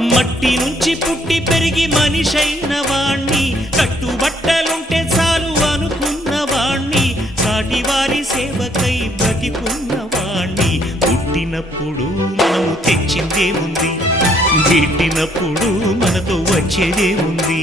మట్టి నుంచి పుట్టి పెరిగి మనిషైన వాణ్ణి, కట్టుబట్టలుంటే చాలు అనుకున్న వాణ్ణి, సాటి వారి సేవకై బ్రతికున్న వాణ్ణి. పుట్టినప్పుడు మనము తెచ్చిందే ఉంది, గిట్టినప్పుడు మనతో వచ్చేదే ఉంది.